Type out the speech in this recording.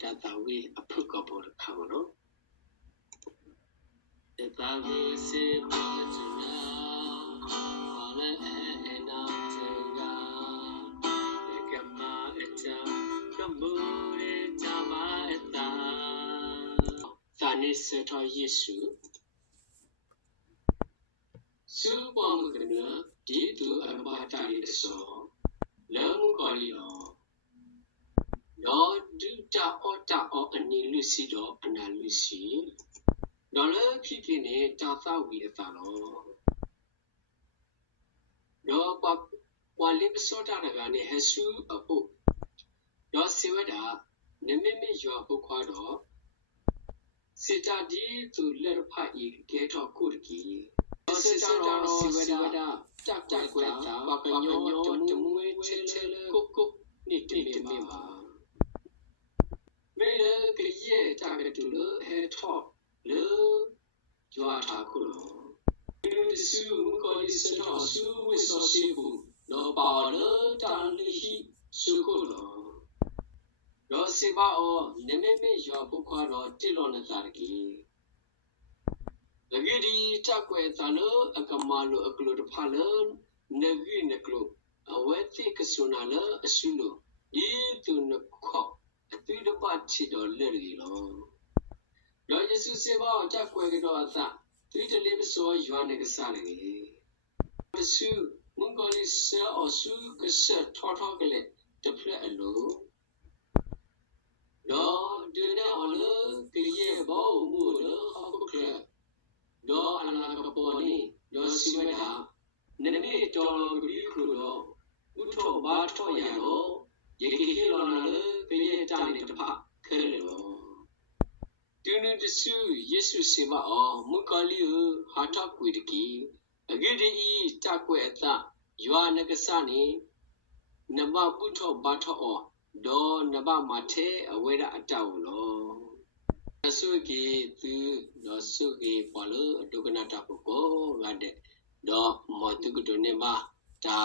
ဒါသာဝေအဖုကပေါ်ခါမနော်တေတာဝေစေပချနာဘာလဲအနာတေကေက တာအော်တာအော်အနေလူစီတော့အနာလူစီဒေါ်လာဖြစ်ဖြစ်နေတာသဝီအတာတော့တော့ပဝါလိပစောတာကနေဟဆူအဖို့တော့စေဝဒနမမေယောပုခွာတော့စေတာဒီသူလက်ဖတ်ဤကဲတော့ကုတကီစေတာတော့စေဝဒတက်တက်ကွယ်တာပပညောတမွေချေချေကုကုနိတိမေမာမေလက ရဲ့တာကတူလဟဲထော့လေကြွားထားခုလောဒီစုကိုဒီစတော့စုဝိစောစီဘူးလောပါလတန်လိဟိစုခုလောရောစေပါအောနမေမေယောပုခွာတော့တိလောနသာရကီလဂီဒီတက်ကွယ်တန်လအကမာလိုအကလိုတဖာလနဂီနကလိုအဝဲတိကဆုနာလအဆုလိုဒီသူနခောအတိတပတ်ချီတော်လက်ရီလော ရောယေစုစေပါတက်ကွယ်ကတော့အသသူတလေးမစောယွာနေကစားနေပစုမုန်ကောလီဆာအဆူကဆထောထောကလေးတဖလက်အလိုတော့ဒီနေ့အလကလေးဘောမှုလို့ဟောက်ခရတော့အလာကပေါ်နီတော့စီဝဒနနေတော်ဒီခလို့တော့ဥထောဘာထောရတော့ယေခေလောနာလေကလေးတာနေတဖခဲလို့ တူနတဆူယေရှုစေမအောမုကလီဟာတာကွေတကီအဂေဒီတက်ကွယ်အသယွာနကစနေနမပုထောဘာထောဒေါ်နဘမထေအဝေရအတောက်လောအဆုကေသူနောဆုကေပလဒုကနာတာပုကိုငါတဲ့ဒေါ်မောတုကဒနေမတာ